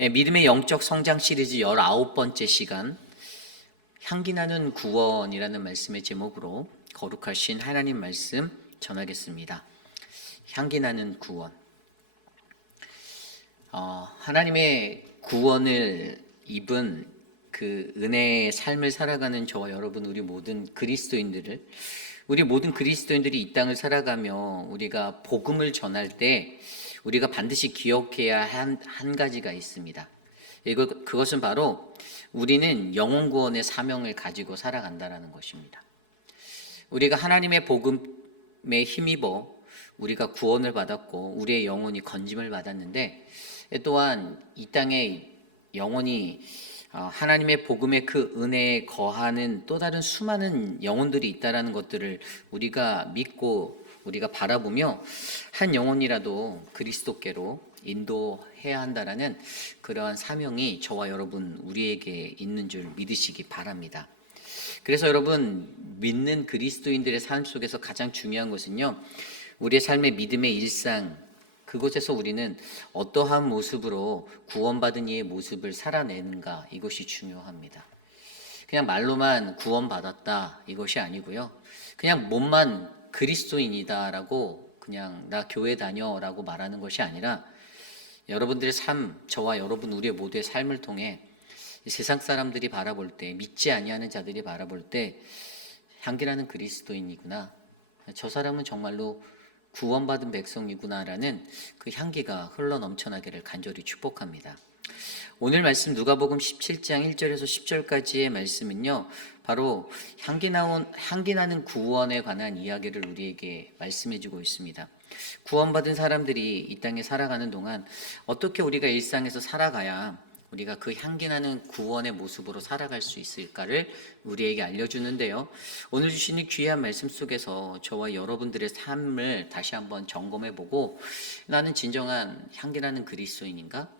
믿음의 영적 성장 시리즈 19번째 시간, 향기나는 구원이라는 말씀의 제목으로 거룩하신 하나님 말씀 전하겠습니다. 향기나는 구원. 하나님의 구원을 입은 그 은혜의 삶을 살아가는 저와 여러분, 우리 모든 그리스도인들이 이 땅을 살아가며 우리가 복음을 전할 때 우리가 반드시 기억해야 한 가지가 있습니다. 그것은 바로 우리는 영혼 구원의 사명을 가지고 살아간다는 것입니다. 우리가 하나님의 복음에 힘입어 우리가 구원을 받았고 우리의 영혼이 건짐을 받았는데, 또한 이 땅에 영혼이 하나님의 복음의 그 은혜에 거하는 또 다른 수많은 영혼들이 있다는 것들을 우리가 믿고 우리가 바라보며 한 영혼이라도 그리스도께로 인도해야 한다라는 그러한 사명이 저와 여러분 우리에게 있는 줄 믿으시기 바랍니다. 그래서 여러분, 믿는 그리스도인들의 삶 속에서 가장 중요한 것은요, 우리의 삶의 믿음의 일상, 그곳에서 우리는 어떠한 모습으로 구원받은 이의 모습을 살아내는가, 이것이 중요합니다. 그냥 말로만 구원받았다 이것이 아니고요, 그냥 몸만 그리스도인이다라고 그냥 나 교회 다녀라고 말하는 것이 아니라 여러분들의 삶, 저와 여러분 우리의 모두의 삶을 통해 세상 사람들이 바라볼 때, 믿지 아니하는 자들이 바라볼 때 향기나는 그리스도인이구나, 저 사람은 정말로 구원받은 백성이구나라는 그 향기가 흘러 넘쳐나기를 간절히 축복합니다. 오늘 말씀 누가복음 17장 1절에서 10절까지의 말씀은요, 바로 향기나는 구원에 관한 이야기를 우리에게 말씀해주고 있습니다. 구원받은 사람들이 이 땅에 살아가는 동안 어떻게 우리가 일상에서 살아가야 우리가 그 향기나는 구원의 모습으로 살아갈 수 있을까를 우리에게 알려주는데요, 오늘 주신 이 귀한 말씀 속에서 저와 여러분들의 삶을 다시 한번 점검해보고, 나는 진정한 향기나는 그리스도인인가?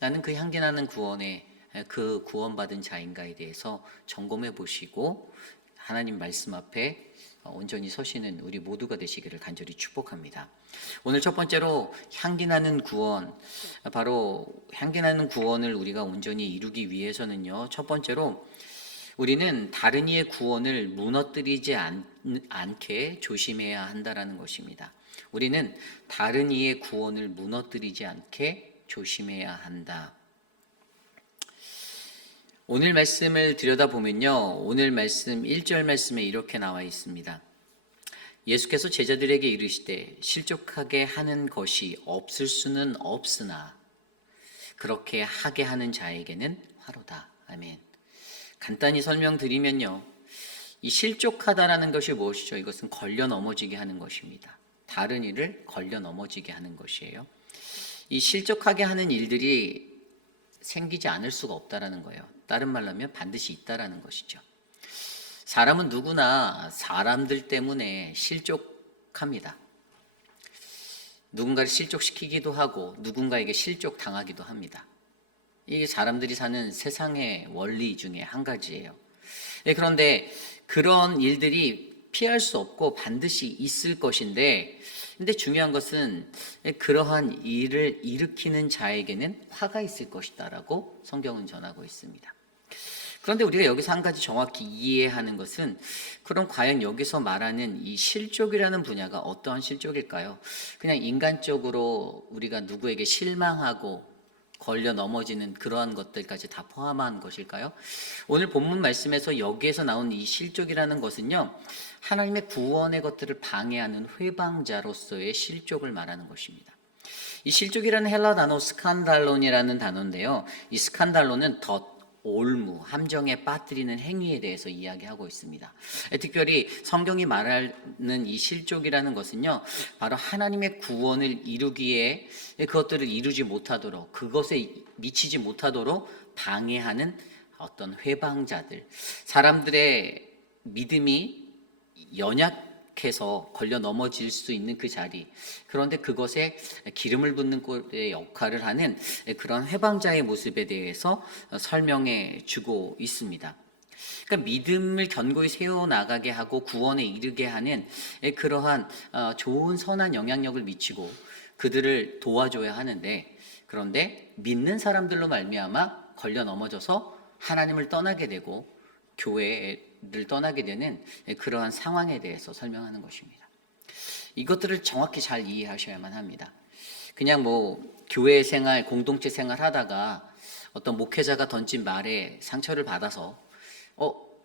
나는 그 향기나는 구원의 그 구원받은 자인가에 대해서 점검해 보시고 하나님 말씀 앞에 온전히 서시는 우리 모두가 되시기를 간절히 축복합니다. 오늘 첫 번째로 향기나는 구원, 바로 향기나는 구원을 우리가 온전히 이루기 위해서는요, 첫 번째로 우리는 다른 이의 구원을 무너뜨리지 않게 조심해야 한다는 것입니다. 우리는 다른 이의 구원을 무너뜨리지 않게 조심해야 한다. 오늘 말씀을 들여다보면요, 오늘 말씀 1절 말씀에 이렇게 나와 있습니다. 예수께서 제자들에게 이르시되 실족하게 하는 것이 없을 수는 없으나 그렇게 하게 하는 자에게는 화로다. 아멘. 간단히 설명드리면요, 이 실족하다라는 것이 무엇이죠? 이것은 걸려 넘어지게 하는 것입니다. 다른 일을 걸려 넘어지게 하는 것이에요. 이 실족하게 하는 일들이 생기지 않을 수가 없다라는 거예요. 다른 말로 하면 반드시 있다라는 것이죠. 사람은 누구나 사람들 때문에 실족합니다. 누군가를 실족시키기도 하고 누군가에게 실족당하기도 합니다. 이게 사람들이 사는 세상의 원리 중에 한 가지예요. 그런데 그런 일들이 피할 수 없고 반드시 있을 것인데, 근데 중요한 것은 그러한 일을 일으키는 자에게는 화가 있을 것이다라고 성경은 전하고 있습니다. 그런데 우리가 여기서 한 가지 정확히 이해하는 것은, 그럼 과연 여기서 말하는 이 실족이라는 분야가 어떠한 실족일까요? 그냥 인간적으로 우리가 누구에게 실망하고 걸려 넘어지는 그러한 것들까지 다 포함한 것일까요? 오늘 본문 말씀에서 여기에서 나온 이 실족이라는 것은요, 하나님의 구원의 것들을 방해하는 회방자로서의 실족을 말하는 것입니다. 이 실족이라는 헬라 단어 스칸달론이라는 단어인데요, 이 스칸달론은 올무, 함정에 빠뜨리는 행위에 대해서 이야기하고 있습니다. 특별히 성경이 말하는 이 실족이라는 것은요, 바로 하나님의 구원을 이루기에 그것들을 이루지 못하도록, 그것에 미치지 못하도록 방해하는 어떤 회방자들, 사람들의 믿음이 연약해서 걸려 넘어질 수 있는 그 자리, 그런데 그것에 기름을 붓는 꼴의 역할을 하는 그런 회방자의 모습에 대해서 설명해 주고 있습니다. 그러니까 믿음을 견고히 세워나가게 하고 구원에 이르게 하는 그러한 좋은 선한 영향력을 미치고 그들을 도와줘야 하는데, 그런데 믿는 사람들로 말미암아 걸려 넘어져서 하나님을 떠나게 되고 교회를 떠나게 되는 그러한 상황에 대해서 설명하는 것입니다. 이것들을 정확히 잘 이해하셔야만 합니다. 그냥 교회 생활, 공동체 생활 하다가 어떤 목회자가 던진 말에 상처를 받아서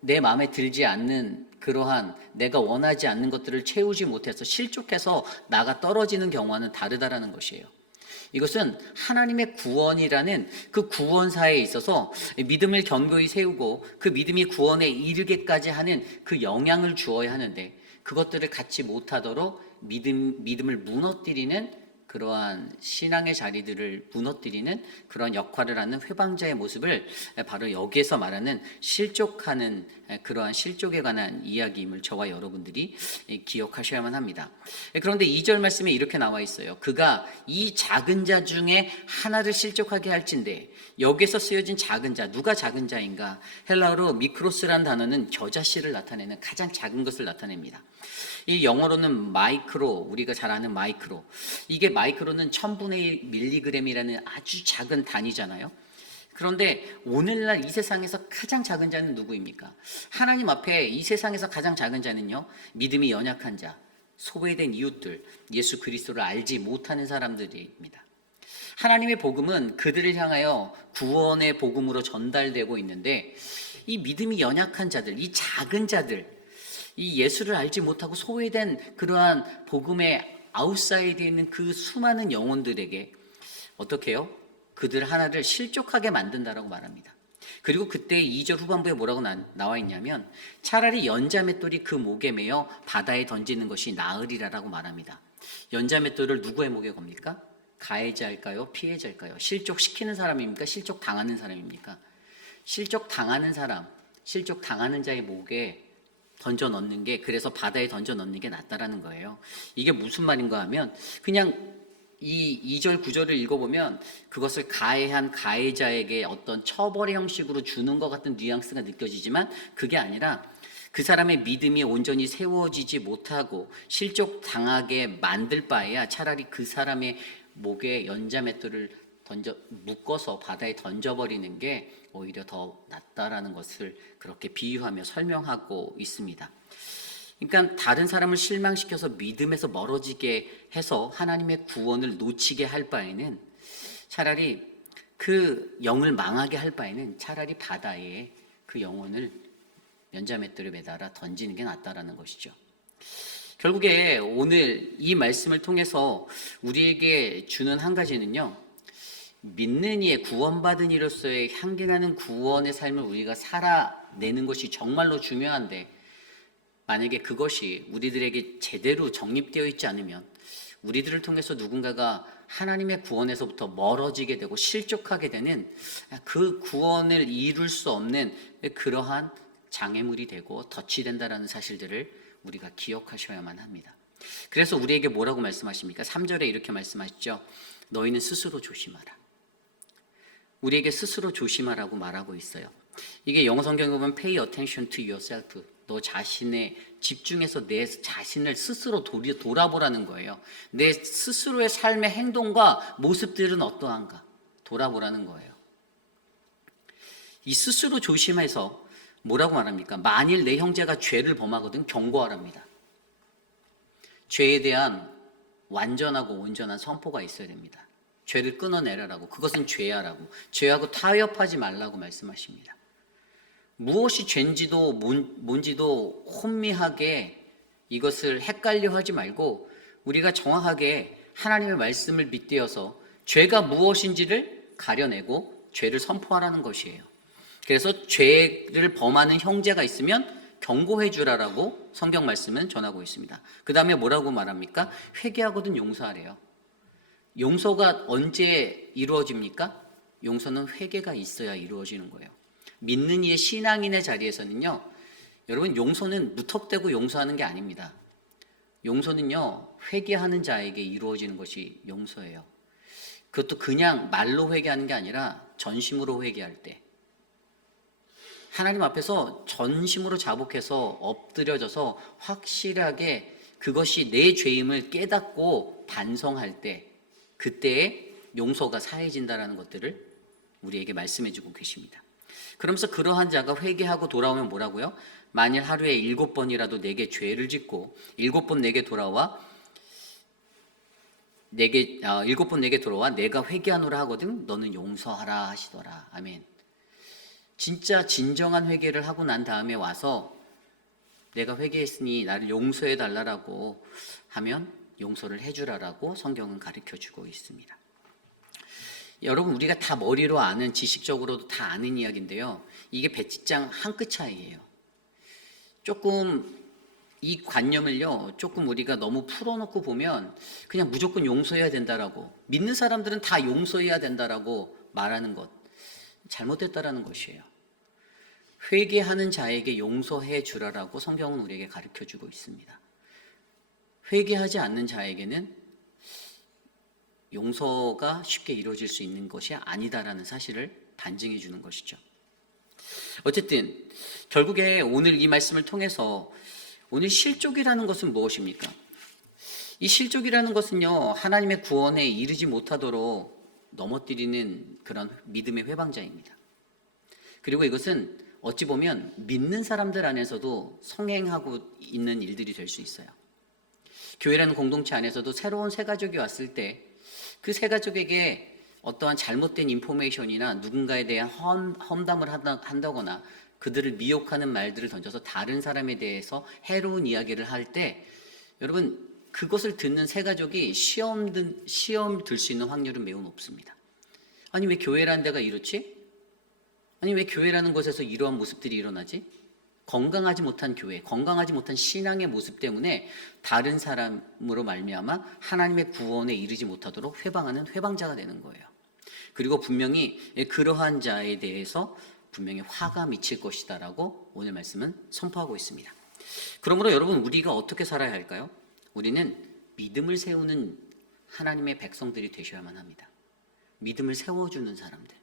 내 마음에 들지 않는 그러한 내가 원하지 않는 것들을 채우지 못해서 실족해서 나가 떨어지는 경우와는 다르다라는 것이에요. 이것은 하나님의 구원이라는 그 구원사에 있어서 믿음을 견고히 세우고 그 믿음이 구원에 이르게까지 하는 그 영향을 주어야 하는데, 그것들을 갖지 못하도록 믿음을 무너뜨리는 그러한 신앙의 자리들을 무너뜨리는 그런 역할을 하는 회방자의 모습을 바로 여기에서 말하는 실족하는 그러한 실족에 관한 이야기임을 저와 여러분들이 기억하셔야만 합니다. 그런데 2절 말씀에 이렇게 나와 있어요. 그가 이 작은 자 중에 하나를 실족하게 할진대. 여기에서 쓰여진 작은 자, 누가 작은 자인가? 헬라어로 미크로스란 단어는 겨자씨를 나타내는 가장 작은 것을 나타냅니다. 이 영어로는 마이크로, 우리가 잘 아는 마이크로. 이게 마이크로는 1000분의 1밀리그램이라는 아주 작은 단위잖아요. 그런데 오늘날 이 세상에서 가장 작은 자는 누구입니까? 하나님 앞에 이 세상에서 가장 작은 자는요, 믿음이 연약한 자, 소외된 이웃들, 예수 그리스도를 알지 못하는 사람들입니다. 하나님의 복음은 그들을 향하여 구원의 복음으로 전달되고 있는데, 이 믿음이 연약한 자들, 이 작은 자들, 이 예수를 알지 못하고 소외된 그러한 복음의 아웃사이드에 있는 그 수많은 영혼들에게 어떻게 해요? 그들 하나를 실족하게 만든다라고 말합니다. 그리고 그때 2절 후반부에 뭐라고 나와 있냐면, 차라리 연자맷돌이 그 목에 매어 바다에 던지는 것이 나으리라라고 말합니다. 연자맷돌을 누구의 목에 겁니까? 가해자일까요? 피해자일까요? 실족시키는 사람입니까? 실족당하는 사람입니까? 실족당하는 사람, 실족당하는 자의 목에 던져 넣는 게, 그래서 바다에 던져 넣는 게 낫다라는 거예요. 이게 무슨 말인가 하면, 그냥 이 2절 9절을 읽어보면 그것을 가해한 가해자에게 어떤 처벌의 형식으로 주는 것 같은 뉘앙스가 느껴지지만, 그게 아니라 그 사람의 믿음이 온전히 세워지지 못하고 실족당하게 만들 바에야 차라리 그 사람의 목에 연자맷돌을 묶어서 바다에 던져버리는 게 오히려 더 낫다라는 것을 그렇게 비유하며 설명하고 있습니다. 그러니까 다른 사람을 실망시켜서 믿음에서 멀어지게 해서 하나님의 구원을 놓치게 할 바에는, 차라리 그 영을 망하게 할 바에는 차라리 바다에 그 영혼을 연자맷돌에 매달아 던지는 게 낫다라는 것이죠. 결국에 오늘 이 말씀을 통해서 우리에게 주는 한 가지는요, 믿는 이의, 구원받은 이로서의 향기나는 구원의 삶을 우리가 살아내는 것이 정말로 중요한데, 만약에 그것이 우리들에게 제대로 정립되어 있지 않으면 우리들을 통해서 누군가가 하나님의 구원에서부터 멀어지게 되고 실족하게 되는, 그 구원을 이룰 수 없는 그러한 장애물이 되고 덫이 된다라는 사실들을 우리가 기억하셔야만 합니다. 그래서 우리에게 뭐라고 말씀하십니까? 3절에 이렇게 말씀하시죠. 너희는 스스로 조심하라. 우리에게 스스로 조심하라고 말하고 있어요. 이게 영어 성경에 보면 pay attention to yourself. 너 자신에 집중해서 내 자신을 스스로 돌아보라는 거예요. 내 스스로의 삶의 행동과 모습들은 어떠한가 돌아보라는 거예요. 이 스스로 조심해서 뭐라고 말합니까? 만일 내 형제가 죄를 범하거든 경고하랍니다. 죄에 대한 완전하고 온전한 선포가 있어야 됩니다. 죄를 끊어내라라고, 그것은 죄야라고, 죄하고 타협하지 말라고 말씀하십니다. 무엇이 죄인지도 뭔지도 혼미하게 이것을 헷갈려 하지 말고, 우리가 정확하게 하나님의 말씀을 빗대어서 죄가 무엇인지를 가려내고 죄를 선포하라는 것이에요. 그래서 죄를 범하는 형제가 있으면 경고해 주라라고 성경 말씀은 전하고 있습니다. 그 다음에 뭐라고 말합니까? 회개하거든 용서하래요. 용서가 언제 이루어집니까? 용서는 회개가 있어야 이루어지는 거예요. 믿는 이의 신앙인의 자리에서는요, 여러분, 용서는 무턱대고 용서하는 게 아닙니다. 용서는요, 회개하는 자에게 이루어지는 것이 용서예요. 그것도 그냥 말로 회개하는 게 아니라 전심으로 회개할 때, 하나님 앞에서 전심으로 자복해서 엎드려져서 확실하게 그것이 내 죄임을 깨닫고 반성할 때, 그때에 용서가 사해진다라는 것들을 우리에게 말씀해 주고 계십니다. 그러면서 그러한 자가 회개하고 돌아오면 뭐라고요? 만일 하루에 7번이라도 내게 죄를 짓고 7번 내게 돌아와 7번 내게 돌아와 내가 회개하노라 하거든 너는 용서하라 하시더라. 아멘. 진짜 진정한 회개를 하고 난 다음에 와서 내가 회개했으니 나를 용서해 달라고 하면 용서를 해주라라고 성경은 가르쳐 주고 있습니다. 여러분, 우리가 다 머리로 아는, 지식적으로도 다 아는 이야기인데요, 이게 배치장 한 끗 차이예요. 조금 이 관념을요, 조금 우리가 너무 풀어놓고 보면 그냥 무조건 용서해야 된다라고, 믿는 사람들은 다 용서해야 된다라고 말하는 것, 잘못됐다라는 것이에요. 회개하는 자에게 용서해 주라라고 성경은 우리에게 가르쳐 주고 있습니다. 회개하지 않는 자에게는 용서가 쉽게 이루어질 수 있는 것이 아니다라는 사실을 반증해 주는 것이죠. 어쨌든 결국에 오늘 이 말씀을 통해서 오늘 실족이라는 것은 무엇입니까? 이 실족이라는 것은요, 하나님의 구원에 이르지 못하도록 넘어뜨리는 그런 믿음의 회방자입니다. 그리고 이것은 어찌 보면 믿는 사람들 안에서도 성행하고 있는 일들이 될 수 있어요. 교회라는 공동체 안에서도 새로운 새 가족이 왔을 때 그 새 가족에게 어떠한 잘못된 인포메이션이나 누군가에 대한 험담을 한다거나 그들을 미혹하는 말들을 던져서 다른 사람에 대해서 해로운 이야기를 할 때, 여러분, 그것을 듣는 새 가족이 시험 들 수 있는 확률은 매우 높습니다. 아니, 왜 교회라는 데가 이렇지? 아니, 왜 교회라는 곳에서 이러한 모습들이 일어나지? 건강하지 못한 교회, 건강하지 못한 신앙의 모습 때문에 다른 사람으로 말미암아 하나님의 구원에 이르지 못하도록 회방하는 회방자가 되는 거예요. 그리고 분명히 그러한 자에 대해서 분명히 화가 미칠 것이다라고 오늘 말씀은 선포하고 있습니다. 그러므로 여러분, 우리가 어떻게 살아야 할까요? 우리는 믿음을 세우는 하나님의 백성들이 되셔야만 합니다. 믿음을 세워주는 사람들,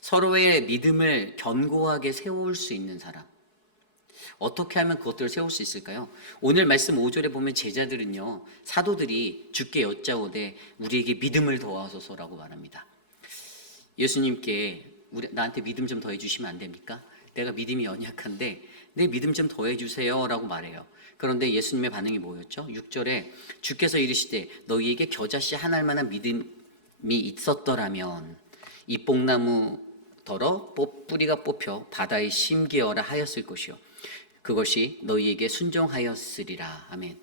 서로의 믿음을 견고하게 세울 수 있는 사람, 어떻게 하면 그것들을 세울 수 있을까요? 오늘 말씀 5절에 보면 제자들은요, 사도들이 주께 여짜오되 우리에게 믿음을 더하소서라고 말합니다. 예수님께 나한테 믿음 좀 더해 주시면 안 됩니까? 내가 믿음이 연약한데 내 믿음 좀 더해 주세요 라고 말해요. 그런데 예수님의 반응이 뭐였죠? 6절에 주께서 이르시되 너희에게 겨자씨 한 알만한 믿음이 있었더라면 이 뽕나무더러 뿌리가 뽑혀 바다에 심기어라 하였을 것이요 그것이 너희에게 순종하였으리라. 아멘.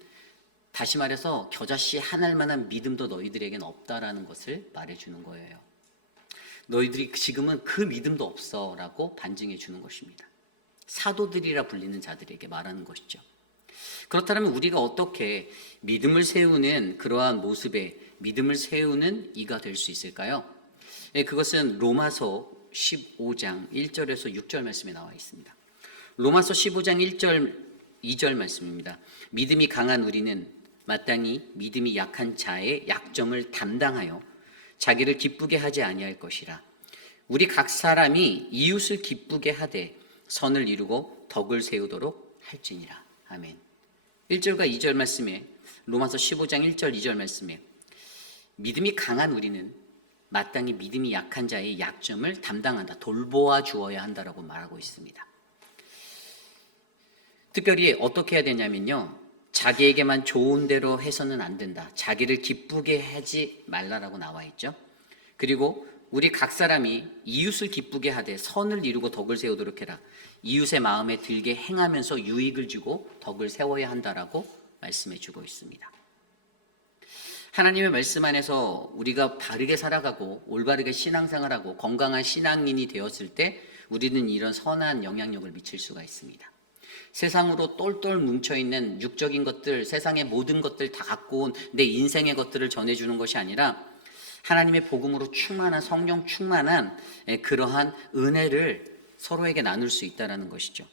다시 말해서 겨자씨 한 알만한 믿음도 너희들에겐 없다라는 것을 말해주는 거예요. 너희들이 지금은 그 믿음도 없어 라고 반증해 주는 것입니다. 사도들이라 불리는 자들에게 말하는 것이죠. 그렇다면 우리가 어떻게 믿음을 세우는 그러한 모습에 믿음을 세우는 이가 될 수 있을까요? 그것은 로마서 15장 1절에서 6절 말씀에 나와 있습니다. 로마서 15장 1절 2절 말씀입니다. 믿음이 강한 우리는 마땅히 믿음이 약한 자의 약점을 담당하여 자기를 기쁘게 하지 아니할 것이라. 우리 각 사람이 이웃을 기쁘게 하되 선을 이루고 덕을 세우도록 할지니라. 아멘. 1절과 2절 말씀에, 로마서 15장 1절 2절 말씀에 믿음이 강한 우리는 마땅히 믿음이 약한 자의 약점을 담당한다, 돌보아 주어야 한다라고 말하고 있습니다. 특별히 어떻게 해야 되냐면요, 자기에게만 좋은 대로 해서는 안 된다, 자기를 기쁘게 하지 말라라고 나와 있죠. 그리고 우리 각 사람이 이웃을 기쁘게 하되 선을 이루고 덕을 세우도록 해라. 이웃의 마음에 들게 행하면서 유익을 주고 덕을 세워야 한다라고 말씀해 주고 있습니다. 하나님의 말씀 안에서 우리가 바르게 살아가고 올바르게 신앙생활하고 건강한 신앙인이 되었을 때 우리는 이런 선한 영향력을 미칠 수가 있습니다. 세상으로 똘똘 뭉쳐있는 육적인 것들, 세상의 모든 것들 다 갖고 온 내 인생의 것들을 전해주는 것이 아니라 하나님의 복음으로 충만한, 성령 충만한 그러한 은혜를 서로에게 나눌 수 있다는 것이죠.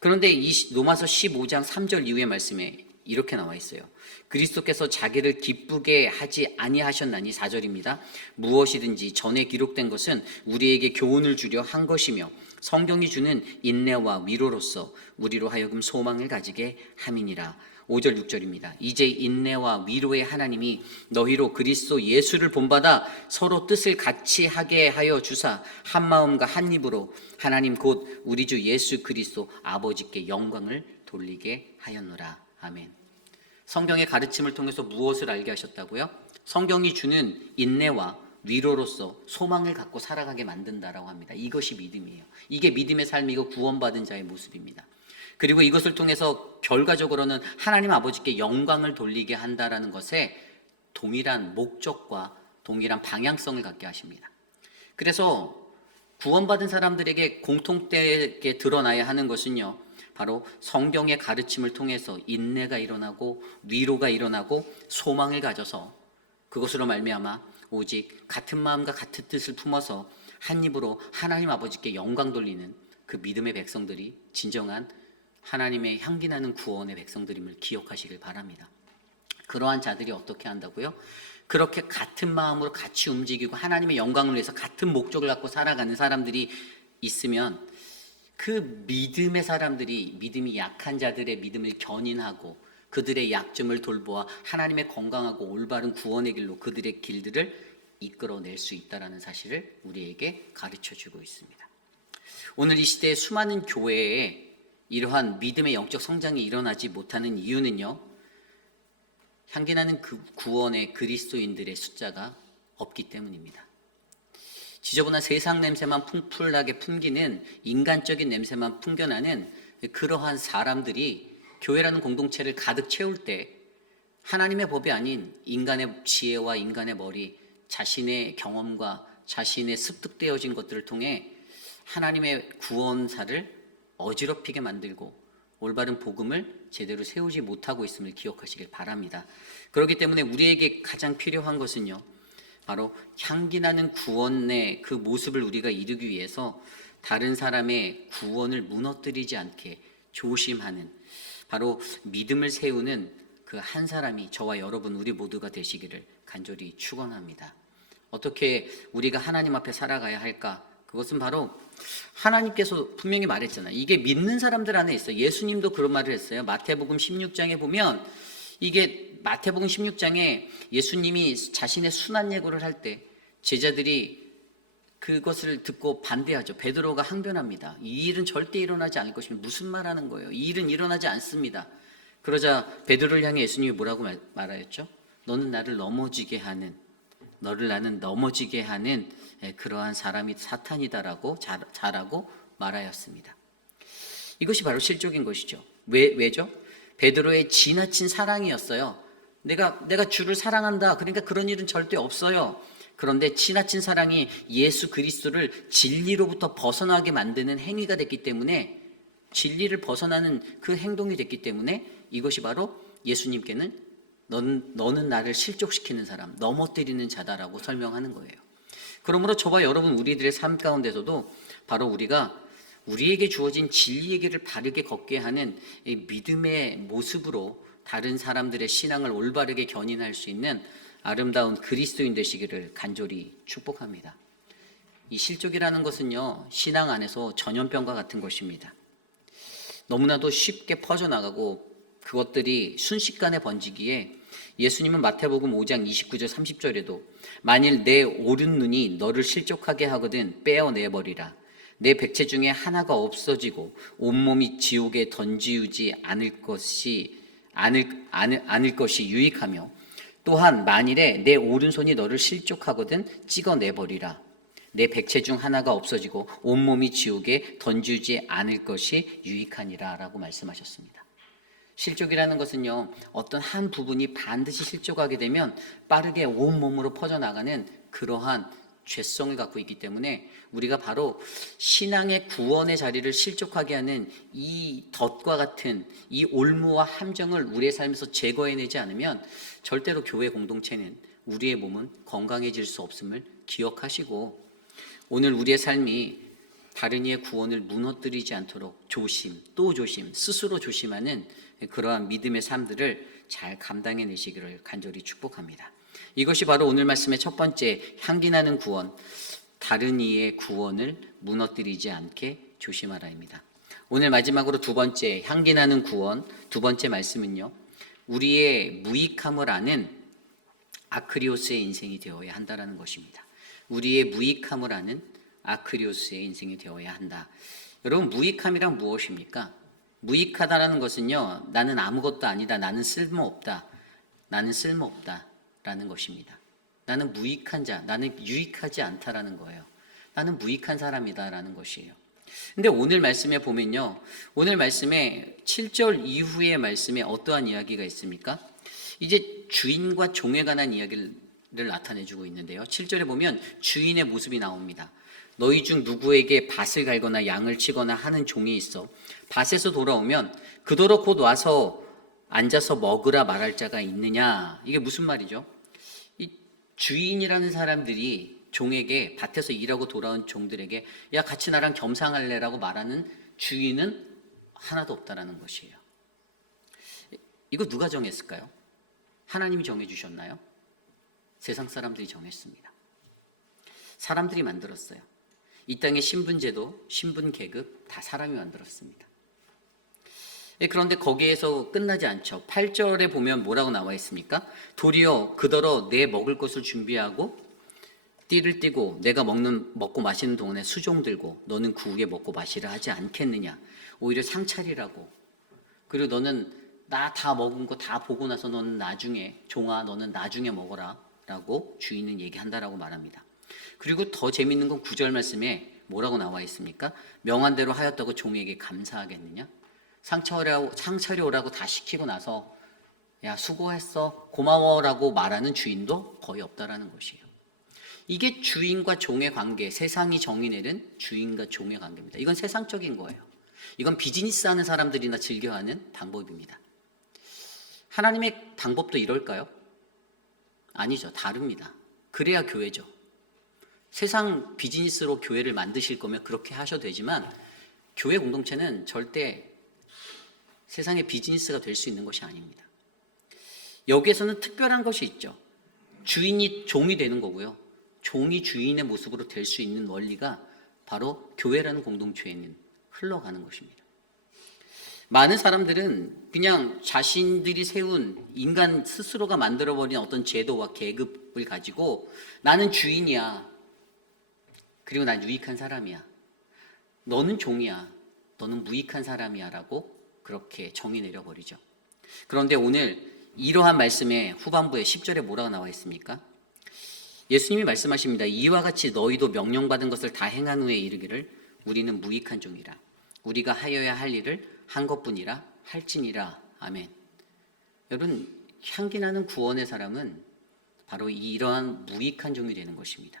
그런데 이 로마서 15장 3절 이후의 말씀에 이렇게 나와 있어요. 그리스도께서 자기를 기쁘게 하지 아니하셨나니, 4절입니다. 무엇이든지 전에 기록된 것은 우리에게 교훈을 주려 한 것이며 성경이 주는 인내와 위로로서 우리로 하여금 소망을 가지게 함이니라. 5절 6절입니다. 이제 인내와 위로의 하나님이 너희로 그리스도 예수를 본받아 서로 뜻을 같이 하게 하여 주사 한 마음과 한 입으로 하나님 곧 우리 주 예수 그리스도 아버지께 영광을 돌리게 하였노라. 아멘. 성경의 가르침을 통해서 무엇을 알게 하셨다고요? 성경이 주는 인내와 위로로서 소망을 갖고 살아가게 만든다라고 합니다. 이것이 믿음이에요. 이게 믿음의 삶이고 구원받은 자의 모습입니다. 그리고 이것을 통해서 결과적으로는 하나님 아버지께 영광을 돌리게 한다라는 것에 동일한 목적과 동일한 방향성을 갖게 하십니다. 그래서 구원받은 사람들에게 공통되게 드러나야 하는 것은요, 바로 성경의 가르침을 통해서 인내가 일어나고 위로가 일어나고 소망을 가져서 그것으로 말미암아 오직 같은 마음과 같은 뜻을 품어서 한 입으로 하나님 아버지께 영광 돌리는 그 믿음의 백성들이 진정한 하나님의 향기나는 구원의 백성들임을 기억하시길 바랍니다. 그러한 자들이 어떻게 한다고요? 그렇게 같은 마음으로 같이 움직이고 하나님의 영광을 위해서 같은 목적을 갖고 살아가는 사람들이 있으면 그 믿음의 사람들이 믿음이 약한 자들의 믿음을 견인하고 그들의 약점을 돌보아 하나님의 건강하고 올바른 구원의 길로 그들의 길들을 이끌어낼 수 있다는 사실을 우리에게 가르쳐주고 있습니다. 오늘 이 시대에 수많은 교회에 이러한 믿음의 영적 성장이 일어나지 못하는 이유는요, 향기나는 그 구원의 그리스도인들의 숫자가 없기 때문입니다. 지저분한 세상 냄새만 풍풀하게 풍기는 인간적인 냄새만 풍겨나는 그러한 사람들이 교회라는 공동체를 가득 채울 때 하나님의 법이 아닌 인간의 지혜와 인간의 머리, 자신의 경험과 자신의 습득되어진 것들을 통해 하나님의 구원사를 어지럽히게 만들고 올바른 복음을 제대로 세우지 못하고 있음을 기억하시길 바랍니다. 그렇기 때문에 우리에게 가장 필요한 것은요, 바로 향기나는 구원의 그 모습을 우리가 이루기 위해서 다른 사람의 구원을 무너뜨리지 않게 조심하는, 바로 믿음을 세우는 그 한 사람이 저와 여러분 우리 모두가 되시기를 간절히 축원합니다. 어떻게 우리가 하나님 앞에 살아가야 할까? 그것은 바로 하나님께서 분명히 말했잖아요. 이게 믿는 사람들 안에 있어요. 예수님도 그런 말을 했어요. 마태복음 16장에 보면, 이게 마태복음 16장에 예수님이 자신의 순환 예고를 할 때 제자들이 그것을 듣고 반대하죠. 베드로가 항변합니다. 이 일은 절대 일어나지 않을 것입니다. 무슨 말하는 거예요? 이 일은 일어나지 않습니다. 그러자 베드로를 향해 예수님이 뭐라고 말하였죠? 너는 나를 넘어지게 하는, 너를 나는 넘어지게 하는 그러한 사람이 사탄이다라고 잘하고 말하였습니다. 이것이 바로 실족인 것이죠. 왜죠? 베드로의 지나친 사랑이었어요. 내가 주를 사랑한다. 그러니까 그런 일은 절대 없어요. 그런데 지나친 사랑이 예수 그리스도를 진리로부터 벗어나게 만드는 행위가 됐기 때문에, 진리를 벗어나는 그 행동이 됐기 때문에 이것이 바로 예수님께는 너는 나를 실족시키는 사람, 넘어뜨리는 자다라고 설명하는 거예요. 그러므로 저와 여러분 우리들의 삶 가운데서도 바로 우리가 우리에게 주어진 진리의 길을 바르게 걷게 하는 이 믿음의 모습으로 다른 사람들의 신앙을 올바르게 견인할 수 있는 아름다운 그리스도인 되시기를 간절히 축복합니다. 이 실족이라는 것은요, 신앙 안에서 전염병과 같은 것입니다. 너무나도 쉽게 퍼져나가고 그것들이 순식간에 번지기에 예수님은 마태복음 5장 29절 30절에도 만일 내 오른 눈이 너를 실족하게 하거든 빼어내버리라. 내 백체 중에 하나가 없어지고 온몸이 지옥에 던지우지 않을 것이 유익하며, 또한 만일에 내 오른손이 너를 실족하거든 찍어내버리라. 내 백체 중 하나가 없어지고 온몸이 지옥에 던지우지 않을 것이 유익하니라 라고 말씀하셨습니다. 실족이라는 것은요, 어떤 한 부분이 반드시 실족하게 되면 빠르게 온몸으로 퍼져나가는 그러한 죄성을 갖고 있기 때문에 우리가 바로 신앙의 구원의 자리를 실족하게 하는 이 덫과 같은 이 올무와 함정을 우리의 삶에서 제거해내지 않으면 절대로 교회 공동체는, 우리의 몸은 건강해질 수 없음을 기억하시고, 오늘 우리의 삶이 다른 이의 구원을 무너뜨리지 않도록 조심, 또 조심, 스스로 조심하는 그러한 믿음의 삶들을 잘 감당해내시기를 간절히 축복합니다. 이것이 바로 오늘 말씀의 첫 번째 향기나는 구원, 다른 이의 구원을 무너뜨리지 않게 조심하라입니다. 오늘 마지막으로 두 번째 향기나는 구원, 두 번째 말씀은요, 우리의 무익함을 아는 아크리오스의 인생이 되어야 한다라는 것입니다. 우리의 무익함을 아는 아크리오스의 인생이 되어야 한다. 여러분, 무익함이란 무엇입니까? 무익하다라는 것은요, 나는 아무것도 아니다, 나는 쓸모없다, 나는 쓸모없다라는 것입니다. 나는 무익한 자, 나는 유익하지 않다라는 거예요. 나는 무익한 사람이다라는 것이에요. 근데 오늘 말씀에 보면요, 오늘 말씀에 7절 이후의 말씀에 어떠한 이야기가 있습니까? 이제 주인과 종에 관한 이야기를 나타내주고 있는데요. 7절에 보면 주인의 모습이 나옵니다. 너희 중 누구에게 밭을 갈거나 양을 치거나 하는 종이 있어 밭에서 돌아오면 그더러 곧 와서 앉아서 먹으라 말할 자가 있느냐? 이게 무슨 말이죠? 이 주인이라는 사람들이 종에게, 밭에서 일하고 돌아온 종들에게 야, 같이 나랑 겸상할래라고 말하는 주인은 하나도 없다라는 것이에요. 이거 누가 정했을까요? 하나님이 정해주셨나요? 세상 사람들이 정했습니다. 사람들이 만들었어요. 이 땅의 신분제도, 신분계급 다 사람이 만들었습니다. 그런데 거기에서 끝나지 않죠. 8절에 보면 뭐라고 나와 있습니까? 도리어 그더러 내 먹을 것을 준비하고 띠를 띠고 내가 먹고 마시는 동안에 수종 들고 너는 그 후에 먹고 마시라 하지 않겠느냐. 오히려 상차리라고. 그리고 너는 나 다 먹은 거 다 보고 나서 너는 나중에, 종아 너는 나중에 먹어라 라고 주인은 얘기한다라고 말합니다. 그리고 더 재밌는 건 9절 말씀에 뭐라고 나와 있습니까? 명한 대로 하였다고 종에게 감사하겠느냐? 상차려 오라고 다 시키고 나서 야, 수고했어, 고마워라고 말하는 주인도 거의 없다라는 것이에요. 이게 주인과 종의 관계, 세상이 정의내는 주인과 종의 관계입니다. 이건 세상적인 거예요. 이건 비즈니스 하는 사람들이나 즐겨하는 방법입니다. 하나님의 방법도 이럴까요? 아니죠. 다릅니다. 그래야 교회죠. 세상 비즈니스로 교회를 만드실 거면 그렇게 하셔도 되지만 교회 공동체는 절대 세상의 비즈니스가 될 수 있는 것이 아닙니다. 여기에서는 특별한 것이 있죠. 주인이 종이 되는 거고요. 종이 주인의 모습으로 될 수 있는 원리가 바로 교회라는 공동체에는 흘러가는 것입니다. 많은 사람들은 그냥 자신들이 세운 인간 스스로가 만들어버린 어떤 제도와 계급을 가지고 나는 주인이야. 그리고 난 유익한 사람이야. 너는 종이야. 너는 무익한 사람이야. 라고 그렇게 정의 내려버리죠. 그런데 오늘 이러한 말씀의 후반부에 10절에 뭐라고 나와 있습니까? 예수님이 말씀하십니다. 이와 같이 너희도 명령받은 것을 다 행한 후에 이르기를 우리는 무익한 종이라. 우리가 하여야 할 일을 한 것뿐이라 할지니라. 아멘. 여러분, 향기나는 구원의 사람은 바로 이러한 무익한 종이 되는 것입니다.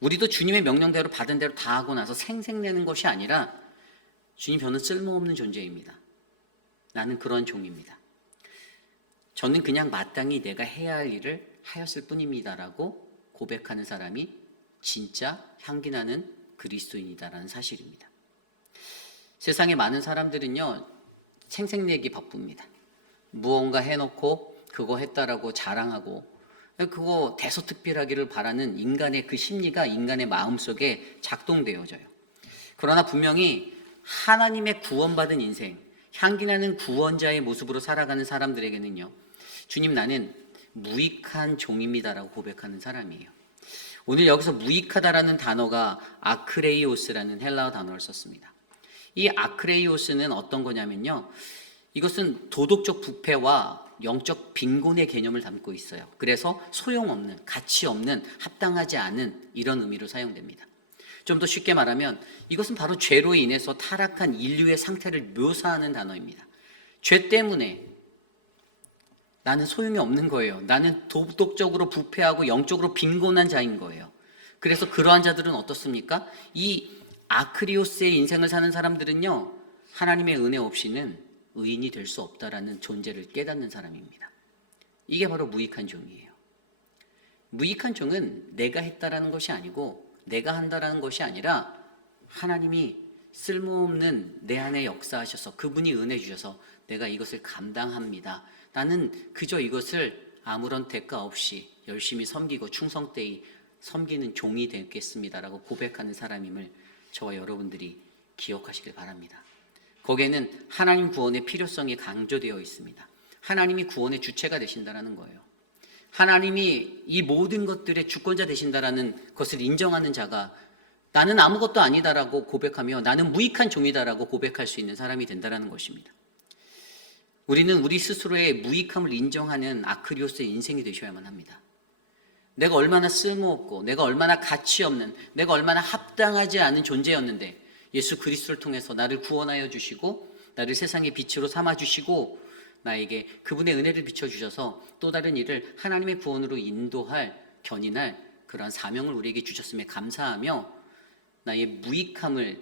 우리도 주님의 명령대로 받은 대로 다 하고 나서 생색내는 것이 아니라 주님, 저는 쓸모없는 존재입니다. 나는 그런 종입니다. 저는 그냥 마땅히 내가 해야 할 일을 하였을 뿐입니다라고 고백하는 사람이 진짜 향기나는 그리스도인이다라는 사실입니다. 세상에 많은 사람들은요, 생색내기 바쁩니다. 무언가 해놓고 그거 했다라고 자랑하고 그거 대서특필하기를 바라는 인간의 그 심리가 인간의 마음속에 작동되어져요. 그러나 분명히 하나님의 구원받은 인생, 향기나는 구원자의 모습으로 살아가는 사람들에게는요, 주님, 나는 무익한 종입니다라고 고백하는 사람이에요. 오늘 여기서 무익하다라는 단어가 아크레이오스라는 헬라어 단어를 썼습니다. 이 아크레이오스는 어떤 거냐면요, 이것은 도덕적 부패와 영적 빈곤의 개념을 담고 있어요. 그래서 소용없는, 가치 없는, 합당하지 않은 이런 의미로 사용됩니다. 좀 더 쉽게 말하면 이것은 바로 죄로 인해서 타락한 인류의 상태를 묘사하는 단어입니다. 죄 때문에 나는 소용이 없는 거예요. 나는 도덕적으로 부패하고 영적으로 빈곤한 자인 거예요. 그래서 그러한 자들은 어떻습니까? 이 아크리오스의 인생을 사는 사람들은요, 하나님의 은혜 없이는 의인이 될 수 없다라는 존재를 깨닫는 사람입니다. 이게 바로 무익한 종이에요. 무익한 종은 내가 했다라는 것이 아니고 내가 한다라는 것이 아니라 하나님이 쓸모없는 내 안에 역사하셔서 그분이 은혜 주셔서 내가 이것을 감당합니다. 나는 그저 이것을 아무런 대가 없이 열심히 섬기고 충성되이 섬기는 종이 되겠습니다라고 고백하는 사람임을 저와 여러분들이 기억하시길 바랍니다. 거기에는 하나님 구원의 필요성이 강조되어 있습니다. 하나님이 구원의 주체가 되신다라는 거예요. 하나님이 이 모든 것들의 주권자 되신다라는 것을 인정하는 자가 나는 아무것도 아니다라고 고백하며 나는 무익한 종이다라고 고백할 수 있는 사람이 된다라는 것입니다. 우리는 우리 스스로의 무익함을 인정하는 아크리오스의 인생이 되셔야만 합니다. 내가 얼마나 쓸모없고 내가 얼마나 가치 없는 내가 얼마나 합당하지 않은 존재였는데 예수 그리스도를 통해서 나를 구원하여 주시고 나를 세상의 빛으로 삼아 주시고 나에게 그분의 은혜를 비춰주셔서 또 다른 일을 하나님의 구원으로 인도할 견인할 그러한 사명을 우리에게 주셨음에 감사하며 나의 무익함을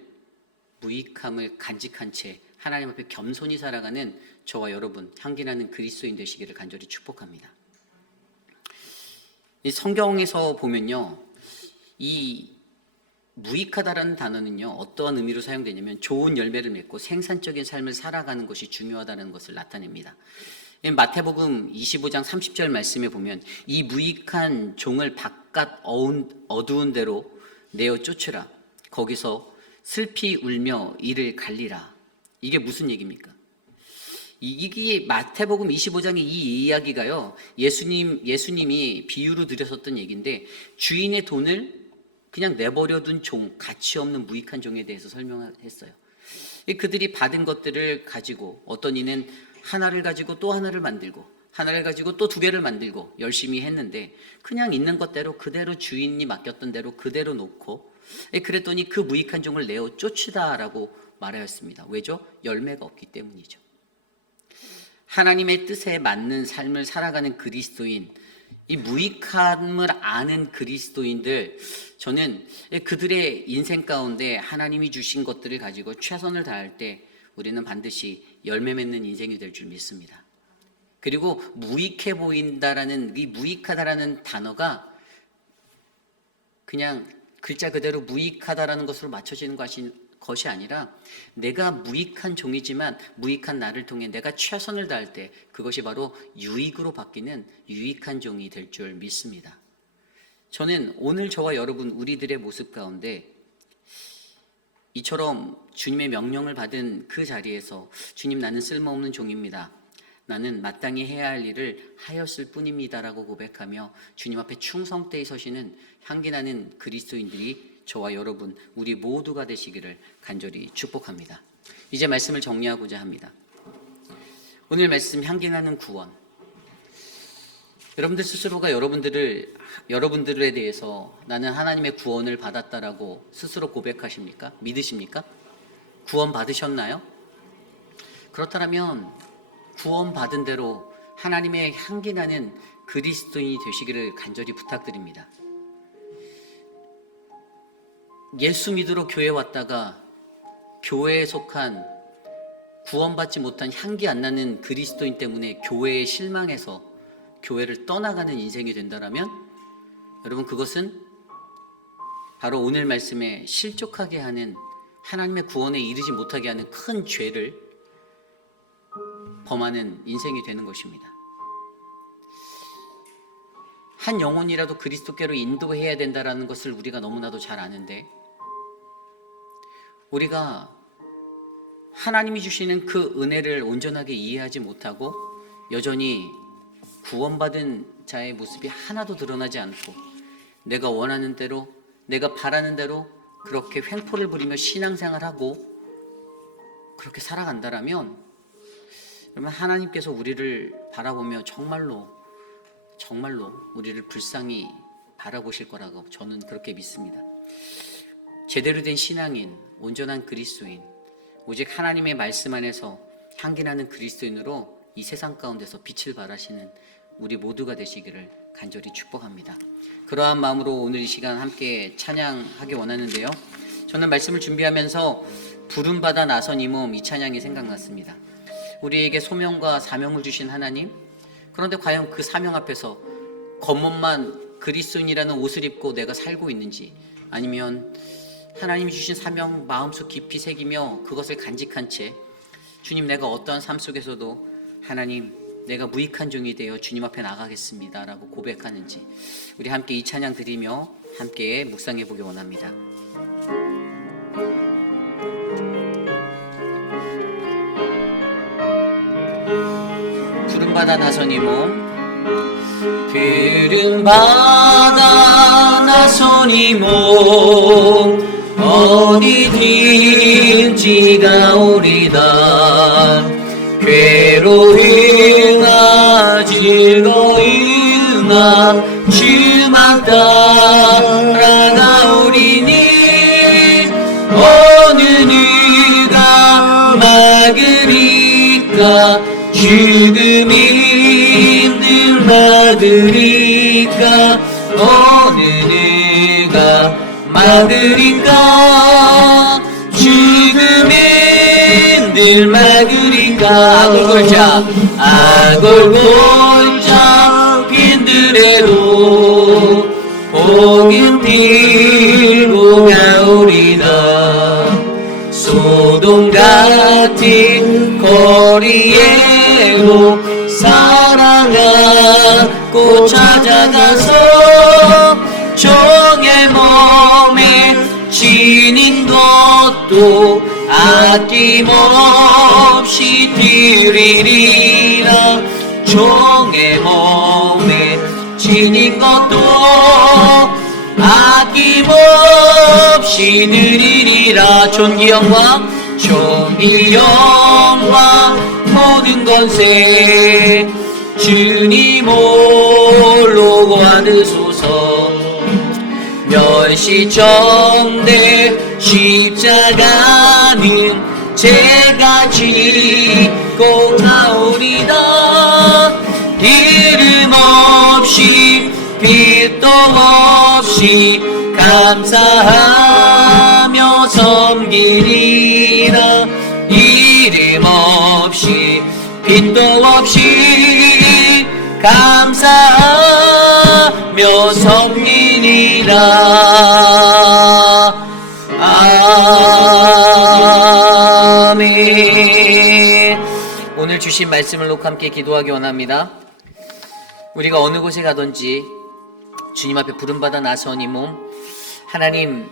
간직한 채 하나님 앞에 겸손히 살아가는 저와 여러분 향기나는 그리스도인 되시기를 간절히 축복합니다. 이 성경에서 보면요, 이 무익하다라는 단어는요 어떠한 의미로 사용되냐면 좋은 열매를 맺고 생산적인 삶을 살아가는 것이 중요하다는 것을 나타냅니다. 마태복음 25장 30절 말씀에 보면 이 무익한 종을 바깥 어두운 데로 내어 쫓으라. 거기서 슬피 울며 이를 갈리라. 이게 무슨 얘기입니까? 이게 마태복음 25장의 이 이야기가요 예수님이 비유로 드렸었던 얘기인데 주인의 돈을 그냥 내버려둔 종, 가치 없는 무익한 종에 대해서 설명했어요. 그들이 받은 것들을 가지고 어떤 이는 하나를 가지고 또 하나를 만들고 하나를 가지고 또 두 개를 만들고 열심히 했는데 그냥 있는 것대로 그대로 주인이 맡겼던 대로 그대로 놓고 그랬더니 그 무익한 종을 내어 쫓으다라고 말하였습니다. 왜죠? 열매가 없기 때문이죠. 하나님의 뜻에 맞는 삶을 살아가는 그리스도인, 이 무익함을 아는 그리스도인들, 저는 그들의 인생 가운데 하나님이 주신 것들을 가지고 최선을 다할 때 우리는 반드시 열매 맺는 인생이 될 줄 믿습니다. 그리고 무익해 보인다라는 이 무익하다라는 단어가 그냥 글자 그대로 무익하다라는 것으로 맞춰지는 것이 아니라 내가 무익한 종이지만 무익한 나를 통해 내가 최선을 다할 때 그것이 바로 유익으로 바뀌는 유익한 종이 될 줄 믿습니다. 저는 오늘 저와 여러분 우리들의 모습 가운데 이처럼 주님의 명령을 받은 그 자리에서 주님 나는 쓸모없는 종입니다. 나는 마땅히 해야 할 일을 하였을 뿐입니다라고 고백하며 주님 앞에 충성되이 서시는 향기나는 그리스도인들이 저와 여러분 우리 모두가 되시기를 간절히 축복합니다. 이제 말씀을 정리하고자 합니다. 오늘 말씀 향기나는 구원. 여러분들 스스로가 여러분들에 대해서 나는 하나님의 구원을 받았다라고 스스로 고백하십니까? 믿으십니까? 구원 받으셨나요? 그렇다면 구원 받은 대로 하나님의 향기나는 그리스도인이 되시기를 간절히 부탁드립니다. 예수 믿으러 교회 왔다가 교회에 속한 구원받지 못한 향기 안 나는 그리스도인 때문에 교회에 실망해서 교회를 떠나가는 인생이 된다면 여러분 그것은 바로 오늘 말씀에 실족하게 하는 하나님의 구원에 이르지 못하게 하는 큰 죄를 범하는 인생이 되는 것입니다. 한 영혼이라도 그리스도께로 인도해야 된다는 것을 우리가 너무나도 잘 아는데 우리가 하나님이 주시는 그 은혜를 온전하게 이해하지 못하고 여전히 구원받은 자의 모습이 하나도 드러나지 않고 내가 원하는 대로 내가 바라는 대로 그렇게 횡포를 부리며 신앙생활하고 그렇게 살아간다라면 그러면 하나님께서 우리를 바라보며 정말로 우리를 불쌍히 바라보실 거라고 저는 그렇게 믿습니다. 제대로 된 신앙인, 온전한 그리스도인, 오직 하나님의 말씀 안에서 향기나는 그리스도인으로 이 세상 가운데서 빛을 발하시는 우리 모두가 되시기를 간절히 축복합니다. 그러한 마음으로 오늘 이 시간 함께 찬양하기 원하는데요. 저는 말씀을 준비하면서 부름받아 나선 이 몸 이 찬양이 생각났습니다. 우리에게 소명과 사명을 주신 하나님, 그런데 과연 그 사명 앞에서 겉멋만 그리스도인이라는 옷을 입고 내가 살고 있는지 아니면 하나님이 주신 사명 마음속 깊이 새기며 그것을 간직한 채 주님 내가 어떠한 삶 속에서도 하나님 내가 무익한 종이 되어 주님 앞에 나가겠습니다 라고 고백하는지 우리 함께 이 찬양 드리며 함께 묵상해 보기 원합니다. 바다 나선 이 몸 푸른 바다 나선 이 몸 어디든지 가오리다 괴로우나 즐거우나 주만 따라가오리니 어느 누가 막으리까 죽음 힘들 막으리까 어느 누가 막으리까 죽음 힘들 막으리까 아골골자 빈들에도 복음 들고 가오리다 소돔 같은 거리에로 사랑하고 찾아가서 종의 몸에 지닌 것도 아낌없이 드리리라 종의 몸에 지닌 것도 아낌없이 드리리라 존귀영광 모든 권세 주님 홀로 받으소서 멸시정대 십자가는 제가 지고 나오리다 이름 없이 빛도 없이 감사하며 섬기리라 이름 없이 빛도 없이 감사하며 섬기리라 아멘. 오늘 주신 말씀을 놓고 함께 기도하기 원합니다. 우리가 어느 곳에 가든지 주님 앞에 부름받아 나선 이 몸 하나님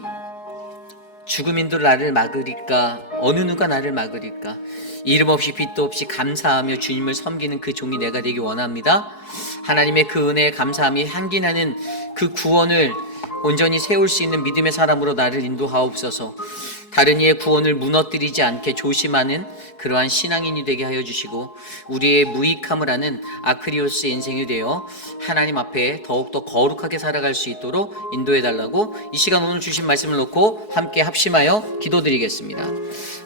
죽음인도 나를 막으리까 어느 누가 나를 막으리까 이름 없이 빛도 없이 감사하며 주님을 섬기는 그 종이 내가 되기 원합니다. 하나님의 그 은혜에 감사함이 향기나는 그 구원을 온전히 세울 수 있는 믿음의 사람으로 나를 인도하옵소서. 다른 이의 구원을 무너뜨리지 않게 조심하는 그러한 신앙인이 되게 하여 주시고 우리의 무익함을 아는 아크리오스의 인생이 되어 하나님 앞에 더욱더 거룩하게 살아갈 수 있도록 인도해 달라고 이 시간 오늘 주신 말씀을 놓고 함께 합심하여 기도드리겠습니다.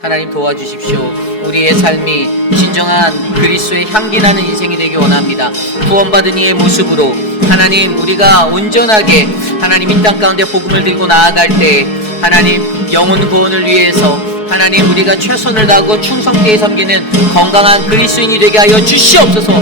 하나님 도와주십시오. 우리의 삶이 진정한 그리스도의 향기나는 인생이 되기 원합니다. 구원받은 이의 모습으로 하나님 우리가 온전하게 하나님 이 땅 가운데 복음을 들고 나아갈 때 하나님 영혼 구원을 위해서 하나님 우리가 최선을 다하고 충성되게 섬기는 건강한 그리스도인이 되게 하여 주시옵소서.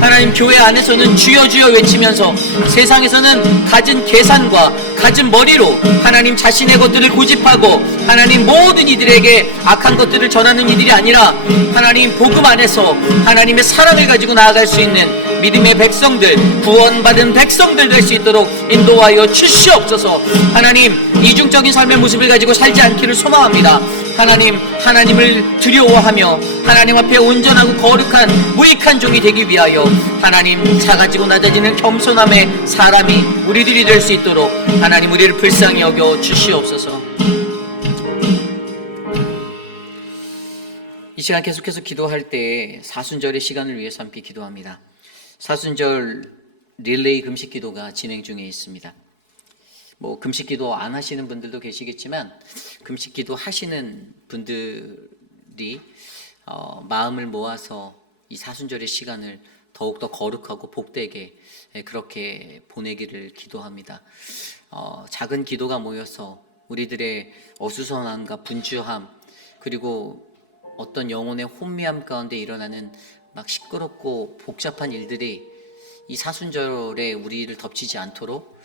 하나님 교회 안에서는 주여 주여 외치면서 세상에서는 갖은 계산과 갖은 머리로 하나님 자신의 것들을 고집하고 하나님 모든 이들에게 악한 것들을 전하는 이들이 아니라 하나님 복음 안에서 하나님의 사랑을 가지고 나아갈 수 있는 믿음의 백성들 구원받은 백성들 될 수 있도록 인도하여 주시옵소서. 하나님 이중적인 삶의 모습을 가지고 살지 않기를 소망합니다. 하나님을 두려워하며 하나님 앞에 온전하고 거룩한 무익한 종이 되기 위하여 하나님 작아지고 낮아지는 겸손함의 사람이 우리들이 될 수 있도록 하나님 우리를 불쌍히 여겨 주시옵소서. 이 시간 계속해서 기도할 때 사순절의 시간을 위해서 함께 기도합니다. 사순절 릴레이 금식 기도가 진행 중에 있습니다. 금식 기도 안 하시는 분들도 계시겠지만 금식 기도 하시는 분들이 마음을 모아서 이 사순절의 시간을 더욱더 거룩하고 복되게 그렇게 보내기를 기도합니다. 작은 기도가 모여서 우리들의 어수선함과 분주함 그리고 어떤 영혼의 혼미함 가운데 일어나는 막 시끄럽고 복잡한 일들이 이 사순절에 우리를 덮치지 않도록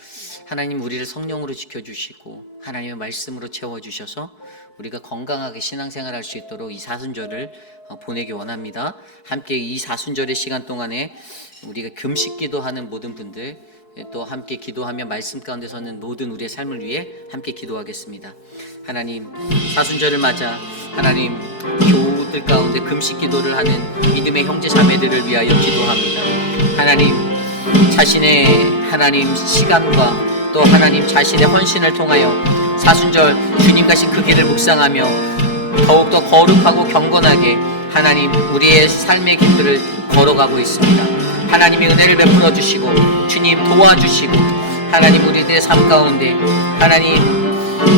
하나님 우리를 성령으로 지켜주시고 하나님의 말씀으로 채워주셔서 우리가 건강하게 신앙생활 할 수 있도록 이 사순절을 보내기 원합니다. 함께 이 사순절의 시간 동안에 우리가 금식 기도하는 모든 분들 또 함께 기도하며 말씀 가운데 서는 모든 우리의 삶을 위해 함께 기도하겠습니다. 하나님, 사순절을 맞아 하나님 교우들 가운데 금식 기도를 하는 믿음의 형제 자매들을 위하여 기도합니다. 하나님, 자신의 하나님 시간과 또 하나님 자신의 헌신을 통하여 사순절 주님 가신 그 길을 묵상하며 더욱더 거룩하고 경건하게 하나님 우리의 삶의 길들을 걸어가고 있습니다. 하나님이 은혜를 베풀어 주시고 주님 도와주시고 하나님 우리들의 삶 가운데 하나님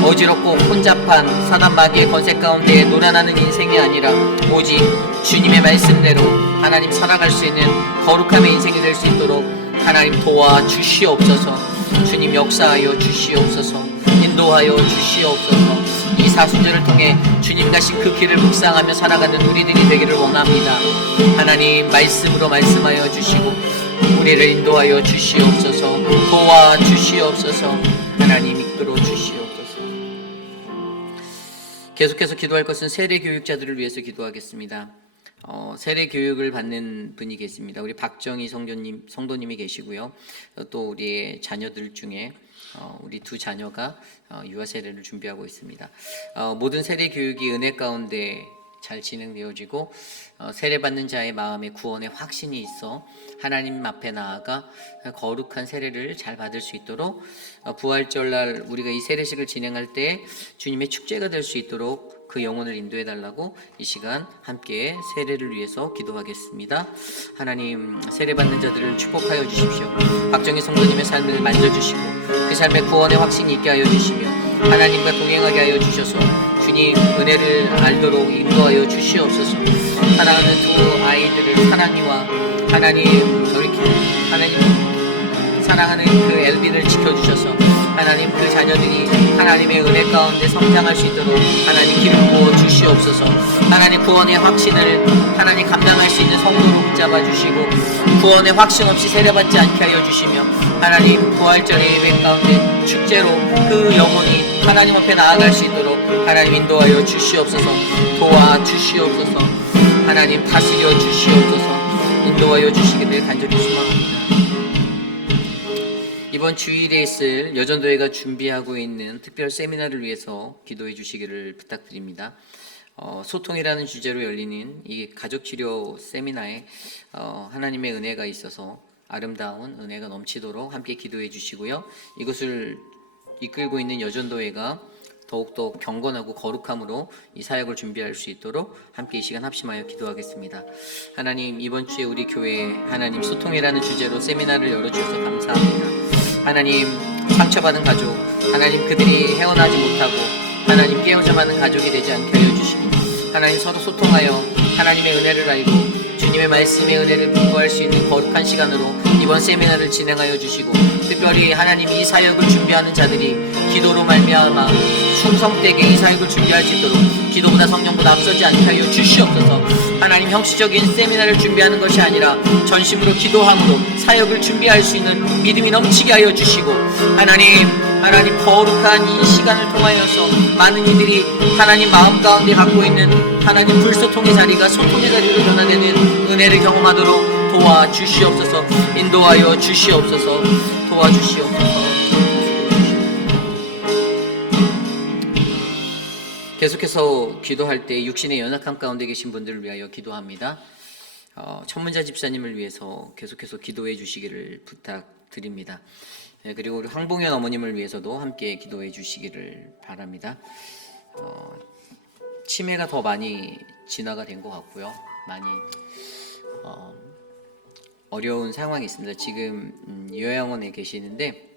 어지럽고 혼잡한 사단 마귀의 권세 가운데 노란하는 인생이 아니라 오직 주님의 말씀대로 하나님 살아갈 수 있는 거룩함의 인생이 될 수 있도록 하나님 도와주시옵소서. 주님 역사하여 주시옵소서. 인도하여 주시옵소서. 이 사순절을 통해 주님 가신 그 길을 묵상하며 살아가는 우리들이 되기를 원합니다. 하나님 말씀으로 말씀하여 주시고 우리를 인도하여 주시옵소서. 도와주시옵소서. 하나님 이끌어 주시옵소서. 계속해서 기도할 것은 세례 교육자들을 위해서 기도하겠습니다. 세례 교육을 받는 분이 계십니다. 우리 박정희 성도님이 계시고요. 또 우리의 자녀들 중에 우리 두 자녀가 유아 세례를 준비하고 있습니다. 모든 세례 교육이 은혜 가운데 잘 진행되어지고 세례받는 자의 마음에 구원의 확신이 있어 하나님 앞에 나아가 거룩한 세례를 잘 받을 수 있도록 부활절날 우리가 이 세례식을 진행할 때 주님의 축제가 될 수 있도록 그 영혼을 인도해 달라고 이 시간 함께 세례를 위해서 기도하겠습니다. 하나님, 세례받는 자들을 축복하여 주십시오. 박정희 성도님의 삶을 만져주시고 그 삶에 구원의 확신이 있게 하여 주시며 하나님과 동행하게 하여 주셔서 주님 은혜를 알도록 인도하여 주시옵소서. 사랑하는 두 아이들을 사랑이와 하나님 사랑하는 그 엘빈을 지켜주셔서 하나님 그 자녀들이 하나님의 은혜 가운데 성장할 수 있도록 하나님 기름 부어 주시옵소서. 하나님 구원의 확신을 하나님 감당할 수 있는 성도로 붙잡아 주시고 구원의 확신 없이 세례받지 않게 하여 주시며 하나님 부활절의 예배 가운데 축제로 그 영혼이 하나님 앞에 나아갈 수 있도록 하나님 인도하여 주시옵소서. 도와주시옵소서. 하나님 다스려 주시옵소서. 인도하여 주시기를 간절히 소망합니다. 이번 주일에 있을 여전도회가 준비하고 있는 특별 세미나를 위해서 기도해 주시기를 부탁드립니다. 소통이라는 주제로 열리는 이 가족치료 세미나에 하나님의 은혜가 있어서 아름다운 은혜가 넘치도록 함께 기도해 주시고요. 이것을 이끌고 있는 여전도회가 더욱더 경건하고 거룩함으로 이 사역을 준비할 수 있도록 함께 이 시간 합심하여 기도하겠습니다. 하나님, 이번 주에 우리 교회에 하나님 소통이라는 주제로 세미나를 열어주셔서 감사합니다. 하나님, 상처받은 가족, 하나님 그들이 헤어나지 못하고 하나님 깨어져가는 가족이 되지 않게 하여 주시고 하나님 서로 소통하여 하나님의 은혜를 알고 주님의 말씀의 은혜를 공부할 수 있는 거룩한 시간으로 이번 세미나를 진행하여 주시고 특별히 하나님 이 사역을 준비하는 자들이 기도로 말미암아 충성되게 이 사역을 준비할 수 있도록 기도보다 성령보다 앞서지 않게 하여 주시옵소서. 하나님 형식적인 세미나를 준비하는 것이 아니라 전심으로 기도함으로 사역을 준비할 수 있는 믿음이 넘치게 하여 주시고 하나님 거룩한 이 시간을 통하여서 많은 이들이 하나님 마음 가운데 갖고 있는 하나님 불소통의 자리가 소통의 자리로 변화되는 은혜를 경험하도록 도와주시옵소서. 인도하여 주시옵소서. 도와주시옵소서. 계속해서 기도할 때 육신의 연약함 가운데 계신 분들을 위하여 기도합니다. 천문자 집사님을 위해서 계속해서 기도해 주시기를 부탁드립니다. 그리고 우리 황봉현 어머님을 위해서도 함께 기도해 주시기를 바랍니다. 치매가 더 많이 진화가 된 것 같고요. 많이 어려운 상황이 있습니다. 지금 요양원에 계시는데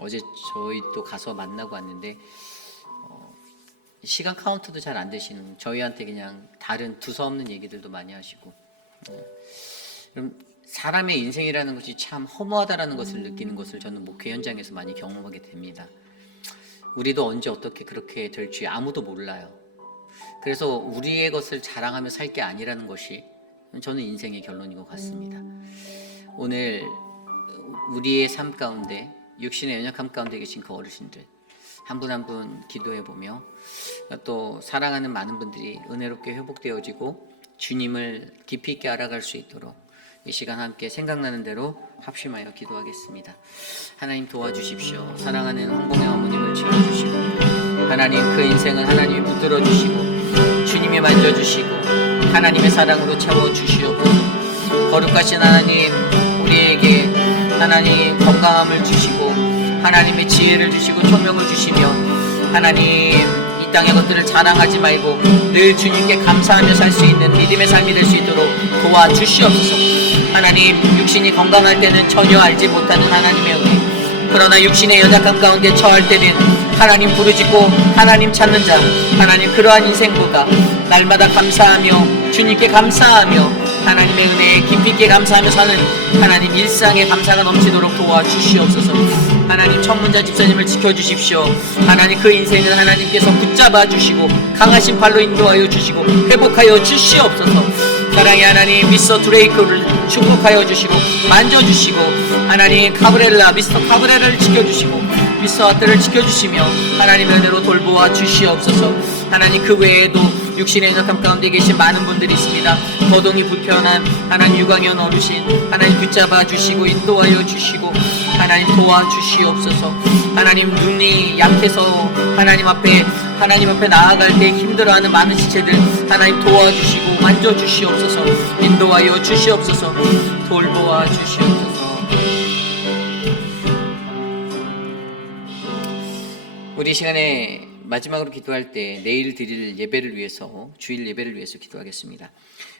어제 저희 또 가서 만나고 왔는데 시간 카운트도 잘 안 되시는, 저희한테 그냥 다른 두서없는 얘기들도 많이 하시고 그럼 사람의 인생이라는 것이 참 허무하다라는 것을 느끼는 것을 저는 목회 현장에서 많이 경험하게 됩니다. 우리도 언제 어떻게 그렇게 될지 아무도 몰라요. 그래서 우리의 것을 자랑하며 살 게 아니라는 것이 저는 인생의 결론인 것 같습니다. 오늘 우리의 삶 가운데 육신의 연약함 가운데 계신 그 어르신들 한 분 한 분 기도해 보며 또 사랑하는 많은 분들이 은혜롭게 회복되어지고 주님을 깊이 있게 알아갈 수 있도록 이 시간 함께 생각나는 대로 합심하여 기도하겠습니다. 하나님 도와주십시오. 사랑하는 황봉의 어머님을 지켜주시고 하나님 그 인생을 하나님이 붙들어 주시고 주님이 만져주시고 하나님의 사랑으로 채워주시옵소서. 거룩하신 하나님, 우리에게 하나님 건강함을 주시고 하나님의 지혜를 주시고 총명을 주시며 하나님 이 땅의 것들을 자랑하지 말고 늘 주님께 감사하며 살 수 있는 믿음의 삶이 될 수 있도록 도와주시옵소서. 하나님, 육신이 건강할 때는 전혀 알지 못하는 하나님의 은혜, 그러나 육신의 연약함 가운데 처할 때는 하나님 부르짖고 하나님 찾는 자, 하나님 그러한 인생보다 날마다 감사하며 주님께 감사하며 하나님의 은혜에 깊이 있게 감사하며 사는 하나님 일상의 감사가 넘치도록 도와주시옵소서. 하나님 천문자 집사님을 지켜주십시오. 하나님 그 인생을 하나님께서 붙잡아 주시고 강하신 팔로 인도하여 주시고 회복하여 주시옵소서. 사랑의 하나님, 미스터 드레이크를 축복하여 주시고 만져주시고 하나님 카브렐라, 미스터 카브렐라를 지켜주시고 미스터 아트를 지켜주시며 하나님의 은혜로 돌보아 주시옵소서. 하나님 그 외에도 육신의 연약함 가운데 계신 많은 분들이 있습니다. 거동이 불편한 하나님 유광현 어르신 하나님 붙잡아 주시고 인도하여 주시고 하나님 도와주시옵소서. 하나님 눈이 약해서 하나님 앞에 나아갈 때 힘들어하는 많은 지체들 하나님 도와주시고 만져주시옵소서. 인도하여 주시옵소서. 돌보아 주시옵소서. 우리 시간에 마지막으로 기도할 때 내일 드릴 예배를 위해서, 주일 예배를 위해서 기도하겠습니다.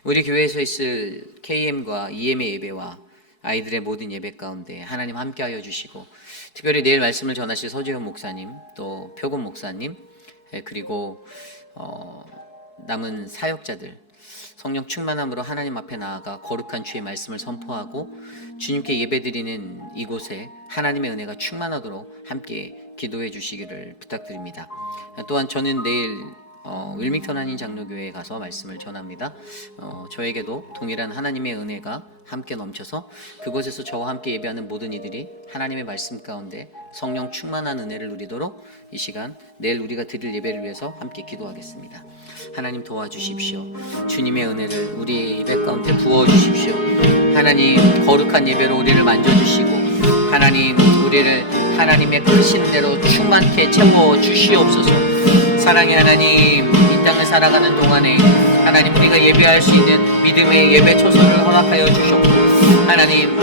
우리 교회에서 있을 KM과 EM의 예배와 아이들의 모든 예배 가운데 하나님 함께하여 주시고 특별히 내일 말씀을 전하실 서재현 목사님, 또 표곤 목사님, 그리고 남은 사역자들 성령 충만함으로 하나님 앞에 나아가 거룩한 주의 말씀을 선포하고 주님께 예배드리는 이곳에 하나님의 은혜가 충만하도록 함께 기도해 주시기를 부탁드립니다. 또한 저는 내일 윌밍턴 한인 장로교회에 가서 말씀을 전합니다. 저에게도 동일한 하나님의 은혜가 함께 넘쳐서 그곳에서 저와 함께 예배하는 모든 이들이 하나님의 말씀 가운데 성령 충만한 은혜를 누리도록 이 시간 내일 우리가 드릴 예배를 위해서 함께 기도하겠습니다. 하나님 도와주십시오. 주님의 은혜를 우리의 예배 가운데 부어주십시오. 하나님 거룩한 예배로 우리를 만져주시고 하나님 우리를 하나님의 크신 은혜로 충만케 채워주시옵소서. 사랑의 하나님, 이 땅을 살아가는 동안에 하나님 우리가 예배할 수 있는 믿음의 예배 초소를 허락하여 주셨고 하나님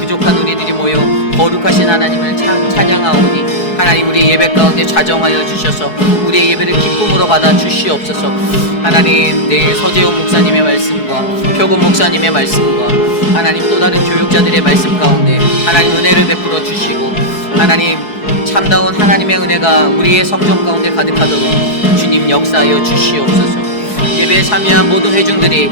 부족한 우리들이 모여 거룩하신 하나님을 찬양하오니 하나님 우리의 예배 가운데 좌정하여 주셔서 우리의 예배를 기쁨으로 받아 주시옵소서. 하나님 내일 서재용 목사님의 말씀과 표곤 목사님의 말씀과 하나님 또 다른 교육자들의 말씀 가운데 하나님 은혜를 베풀어 주시고 하나님 참다운 하나님의 은혜가 우리의 성전 가운데 가득하도록 주님 역사하여 주시옵소서. 예배에 참여한 모든 회중들이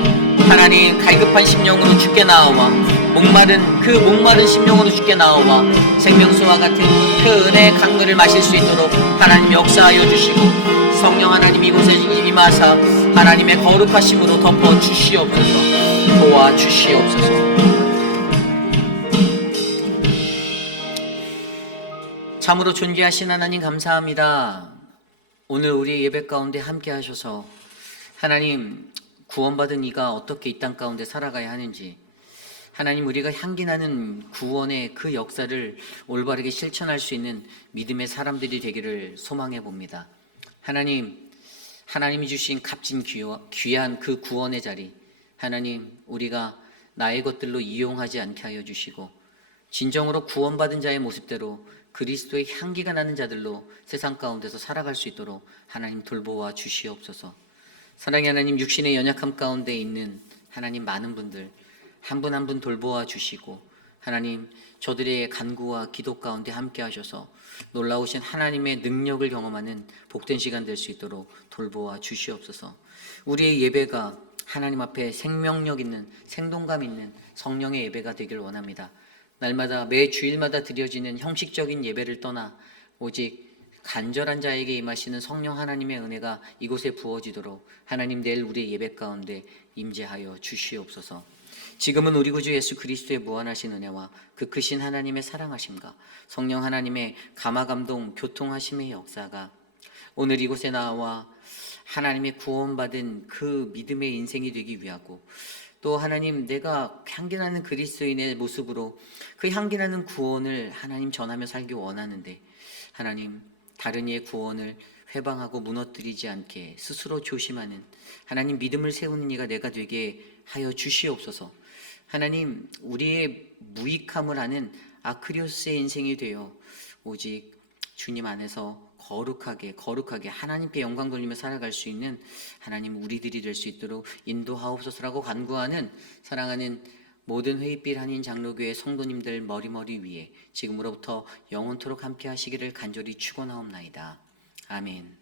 하나님 갈급한 심령으로 주께 나아와 목마른 심령으로 주께 나아와 생명수와 같은 그 은혜의 강물을 마실 수 있도록 하나님 역사하여 주시고 성령 하나님 이곳에 임하사 하나님의 거룩하심으로 덮어 주시옵소서. 도와주시옵소서. 참으로 존귀하신 하나님 감사합니다. 오늘 우리 예배 가운데 함께 하셔서 하나님 구원받은 이가 어떻게 이 땅 가운데 살아가야 하는지 하나님 우리가 향기나는 구원의 그 역사를 올바르게 실천할 수 있는 믿음의 사람들이 되기를 소망해 봅니다. 하나님이 주신 값진 귀한 그 구원의 자리 하나님 우리가 나의 것들로 이용하지 않게 하여 주시고 진정으로 구원받은 자의 모습대로 그리스도의 향기가 나는 자들로 세상 가운데서 살아갈 수 있도록 하나님 돌보아 주시옵소서. 사랑의 하나님 육신의 연약함 가운데 있는 하나님 많은 분들 한 분 한 분 돌보아 주시고 하나님 저들의 간구와 기도 가운데 함께 하셔서 놀라우신 하나님의 능력을 경험하는 복된 시간 될 수 있도록 돌보아 주시옵소서. 우리의 예배가 하나님 앞에 생명력 있는 생동감 있는 성령의 예배가 되길 원합니다. 날마다 매 주일마다 드려지는 형식적인 예배를 떠나 오직 간절한 자에게 임하시는 성령 하나님의 은혜가 이곳에 부어지도록 하나님 내일 우리의 예배 가운데 임재하여 주시옵소서. 지금은 우리 구주 예수 그리스도의 무한하신 은혜와 그 크신 하나님의 사랑하심과 성령 하나님의 감화감동 교통하심의 역사가 오늘 이곳에 나와 하나님의 구원받은 그 믿음의 인생이 되기 위하고 또 하나님, 내가 향기나는 그리스도인의 모습으로 그 향기나는 구원을 하나님 전하며 살기 원하는데, 하나님 다른 이의 구원을 회방하고 무너뜨리지 않게 스스로 조심하는 하나님 믿음을 세우는 이가 내가 되게 하여 주시옵소서. 하나님, 우리의 무익함을 아는 아크리오스의 인생이 되어 오직 주님 안에서 거룩하게 하나님께 영광 돌리며 살아갈 수 있는 하나님 우리들이 될 수 있도록 인도하옵소서라고 간구하는 사랑하는 모든 회의빛 한인 장로교회 성도님들 머리 위에 지금으로부터 영원토록 함께 하시기를 간절히 축원하옵나이다. 아멘.